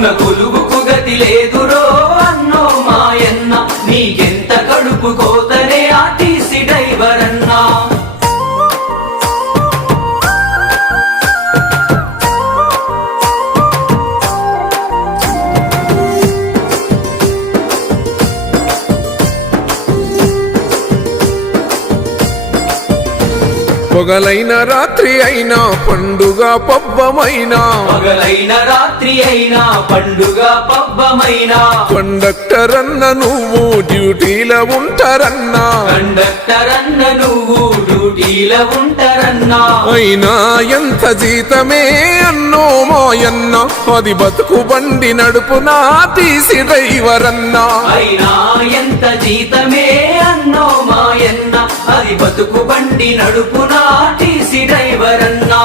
గుణ కొలువుకు గతి లేదురో అన్నో మాయన్న, నీకెంత కడుపు కోతనే ఆర్టీసీ డ్రైవర్ అన్నా. పగలైన రాత్రి అయినా పండుగ పబ్బమైనా, పగలైన రాత్రి అయినా పండుగ పబ్బమైనా, కండక్టర్ అన్న నువ్వు డ్యూటీలో ఉంటారన్నా, కండక్టర్ అన్న నువ్వు డ్యూటీలో ఉంటారన్నా. అయినా ఎంత జీతమే అన్నో మాయన్న, అది బతుకు బండి నడుపునా ఆర్టీసీ డ్రైవర్ అన్నా. అయినా ఎంత జీతమే అన్నో మాయన్న, అది బతుకు బండి నడుపునా ఆర్టీసీ డ్రైవర్ అన్నా.